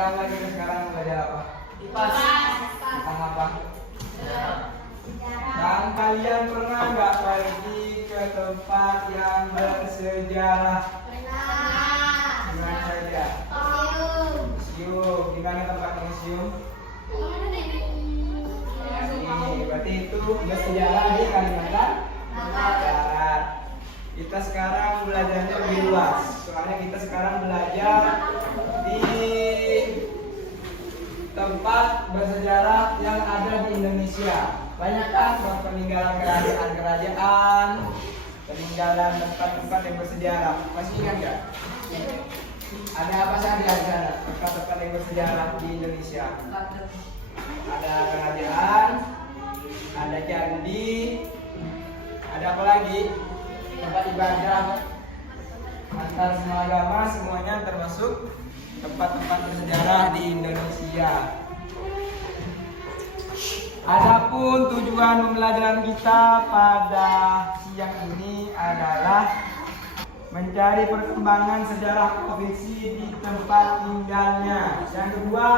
agama kita sekarang belajar apa? IPA. Tentang apa? Dan kalian pernah nggak pergi ke tempat yang bersejarah? Di mana saja? Museum. Di mana tempat museum? Ini berarti itu bersejarah di Kalimantan Barat. Kita sekarang belajarnya lebih luas. Soalnya kita sekarang belajar di tempat bersejarah yang ada di Indonesia. Banyak kan peninggalan kerajaan-kerajaan, peninggalan tempat-tempat yang bersejarah. Masih ingat nggak? Ada apa saja di sana tempat-tempat yang bersejarah di Indonesia? Ada kerajaan, ada candi, ada apa lagi? Tempat ibadah antar semua agama, semuanya termasuk tempat-tempat bersejarah di Indonesia. Adapun tujuan pembelajaran kita pada siang ini adalah mencari perkembangan sejarah provinsi di tempat tinggalnya. Yang kedua,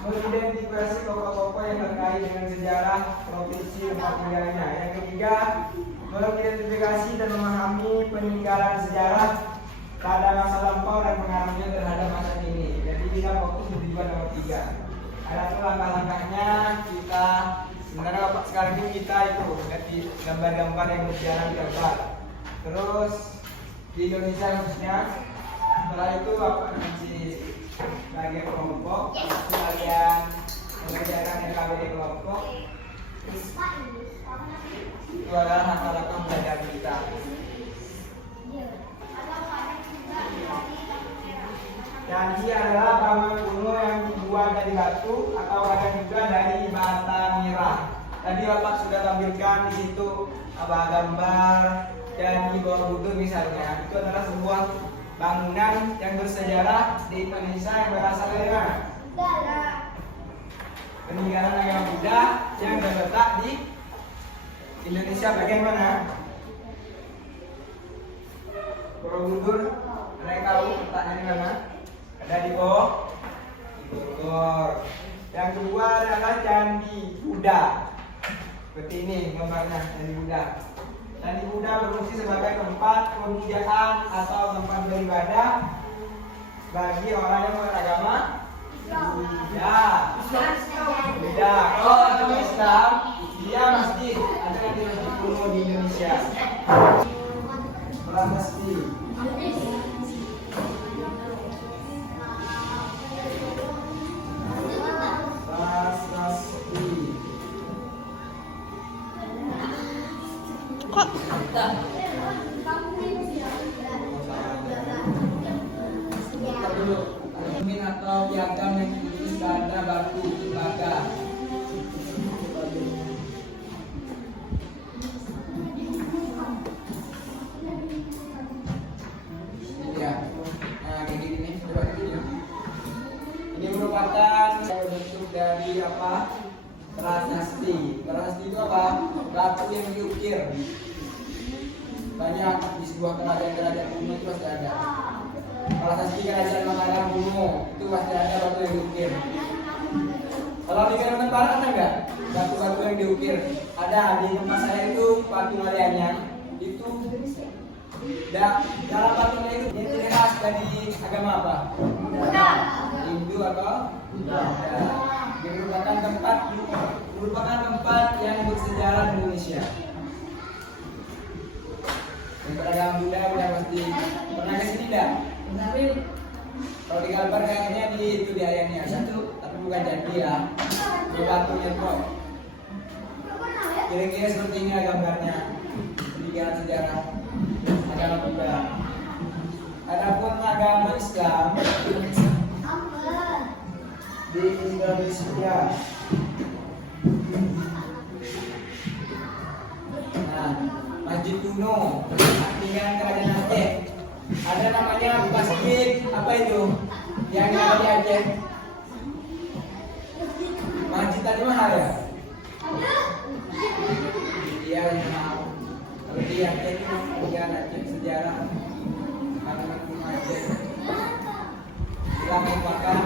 mengidentifikasi tokoh-tokoh yang terkait dengan sejarah provinsi tempat tinggalnya. Yang ketiga, mengidentifikasi dan memahami peninggalan sejarah pada masa lampau dan pengaruhnya terhadap masa kini. Jadi kita fokus di tujuan nomor 3. Adapun langkah-langkahnya kita sebenarnya sekarang ini kita itu ganti gambar-gambar yang berjalan gambar. Terus di Indonesia khususnya, setelah itu apa nanti bagi kelompok, kalian mengerjakan LKPD kelompok. Itu adalah langkah-langkah belajar kita. Candi adalah bangunan kuno yang dibuat dari batu atau ada juga dari bata nira. Tadi Bapak sudah tampilkan di situ gambar Candi Borobudur misalnya. Itu adalah sebuah bangunan yang bersejarah di Indonesia yang berasal dari mana? Peninggalan agama Buddha yang terletak di Indonesia bagian mana? Borobudur. Kalian tahu letaknya di mana? Ada di Bogor. Yang kedua adalah Candi Buddha. Seperti ini gambarnya Candi Buddha. Candi Buddha berfungsi sebagai tempat pemujaan atau tempat beribadah bagi orang yang beragama Buddha. Buddha. Kalau agama Islam, dia masjid. Ada di masjid kuno di Indonesia. Prasasti. Cermin atau piagam yang ditulis tanda batu tembaga. Ini ya. Nah, kayak gini coba ini. Ini merupakan bentuk dari apa? Prasasti. Prasasti itu apa? Batu yang diukir. Banyak di sebuah kerajaan kuno itu pasti ada. Prasasti kerajaan Mataram kuno itu pasti ada batu yang diukir. Kalau di Kalimantan Barat ada nggak batu-batu yang diukir? Ada di tempat saya itu batu Marianya itu. Dalam batunya itu ciri khas dari agama apa? Hindu atau Buddha. Ini merupakan tempat yang bersejarah di Indonesia. Yang beragama Buddha udah pasti pernah ke sini dah? Kalau di gambar kayaknya di ayahnya satu, tapi bukan jadi ya. Batunya kok. Kira-kira seperti ini gambarnya. Peninggalan sejarah agama Buddha. Adapun agama Islam di Indonesia. Nah, masjid kuno, tinggal kerajaan Aceh. Ada namanya masjid apa itu? Yang ada di Aceh. Masjid Tadi Mahal ya? Iya, kalau di Aceh itu tinggal Aceh sejarah anak-anak Aceh. Kita merupakan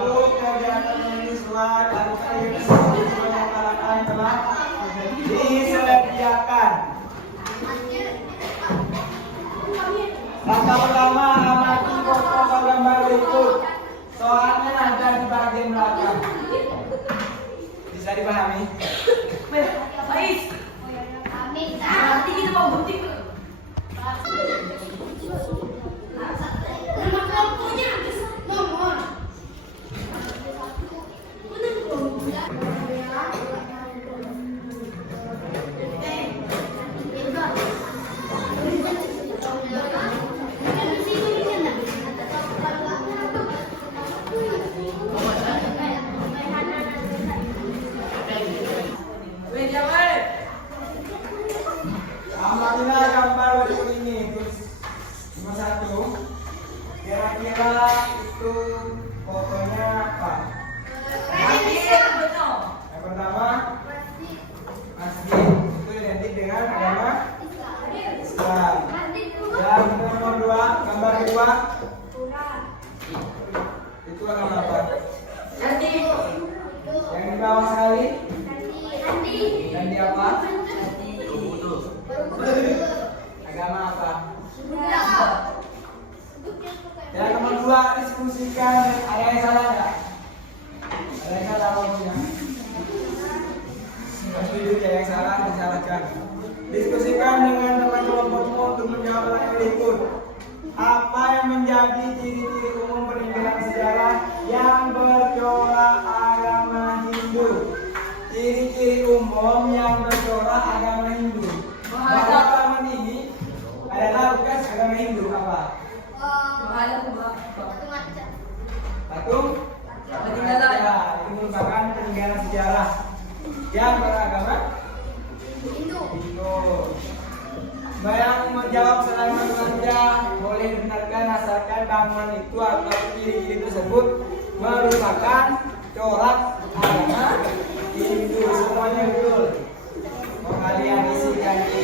Lalu kegiatan ini surat dan peralatan telah disediakan. Langkah pertama, amati foto atau gambar berikut. Soalnya ada di bagian belakang. Bisa dipahami? Baik. Nanti kita mau bukti. Amatilah gambar berikut ini. Nomor 1. Kira-kira itu fotonya apa? Yang pertama, masjid. Itu identik dengan agama Islam. Yang nomor 2, gambar kedua. Itu agama apa? Yang di bawah sekali. Candi apa? Agama apa? Yang nomor 2, diskusikan. Ada yang salah nggak? Ada yang salah maksudnya? Setuju ya, yang salah disalahkan. Diskusikan dengan teman kelompokmu untuk menjawab pertanyaan berikut. Apa yang menjadi ciri-ciri umum peninggalan sejarah yang bercorak agama Hindu? Ciri-ciri umum yang bercorak agama Hindu. Bahwa taman ini adalah bekas agama Hindu apa? Patung peninggalan. Ya, itu merupakan peninggalan sejarah yang beragama Hindu. Bayang menjawab selain saja boleh dibenarkan asalkan bangunan itu atau ciri-ciri tersebut merupakan corak agama Hindu. Semuanya betul. Mau kalian isi ganti.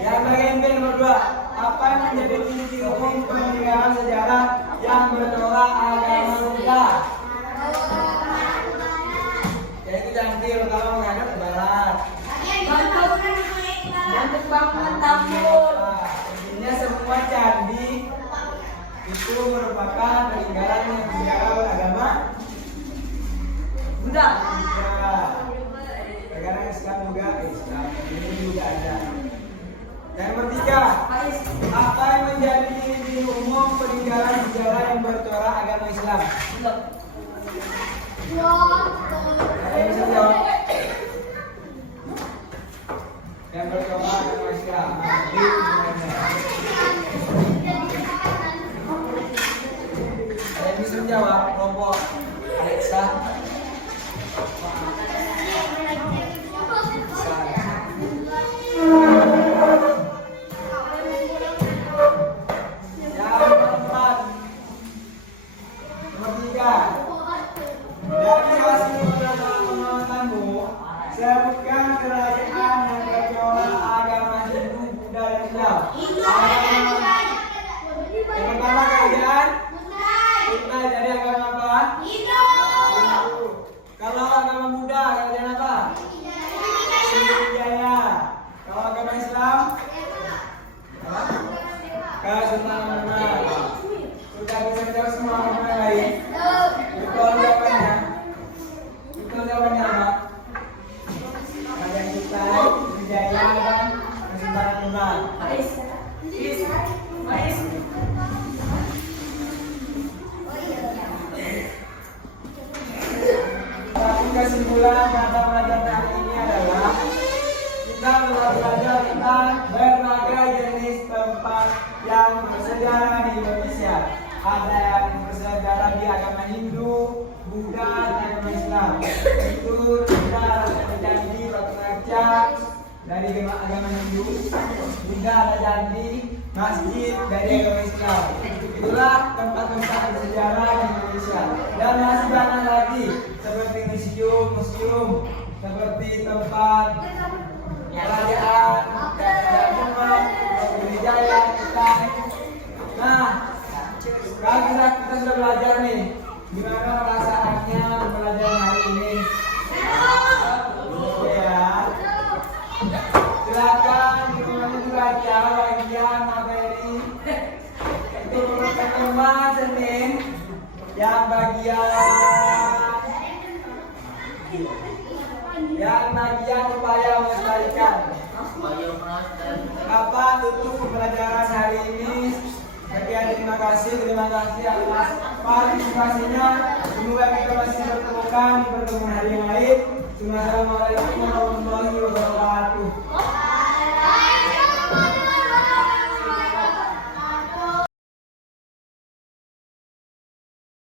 Yang bagian B nomor 2. Apa yang menjadi ciri-ciri umum peninggalan sejarah yang bercorak agama Buddha? Jadi cantik kalau menghadap ke barat. Bentuk bangunan tambun. Intinya semua candi itu merupakan peninggalan yang sejarah beragama Buddha. Negara Islam juga Islam ini juga ada. Yang nomor 3, apa yang menjadi ciri umum peninggalan sejarah yang bercorak agama Islam? Ada yang bisa jawab? Yang bercorak agama Islam. Ada yang bisa jawab? Kelompok Alexa. Sebutkan kerajaan yang bercorak agama Hindu, Buddha, dan Islam. Yang pertama kerajaan Buddha, jadi agama apa? Hindu. Kalau agama Buddha, kerajaan apa? Sriwijaya. Kalau agama Islam? Kesultanan. Sudah bisa jawab semua orang lain? Betul jawabannya. Betul jawabannya apa? Sriwijaya dan Kesultanan. Tapi kesimpulan kata pelajaran hari ini adalah kita telah belajar tentang berbagai jenis tempat yang bersejarah di Indonesia. Ada yang bersejarah di agama Hindu, Buddha, dan agama Islam. Itu kita ada candi batu kaca dari agama Hindu, Buddha ada candi, masjid dari agama Islam. Itulah tempat-tempat bersejarah di Indonesia. Dan masih banyak lagi seperti museum, seperti tempat kerajaan, dan rumah, gereja kita. Nah, Sekarang kita sudah belajar nih. Gimana perasaannya belajar hari ini? Ya. Silakan ditemani dibaca bagian materi untuk pertemuan Senin yang bagian upaya melestarikan. Bapak tutup pembelajaran hari ini. Sekian, terima kasih atas partisipasinya. Semoga kita masih bertemukan di pertemuan hari yang lain. Assalamualaikum warahmatullahi wabarakatuh.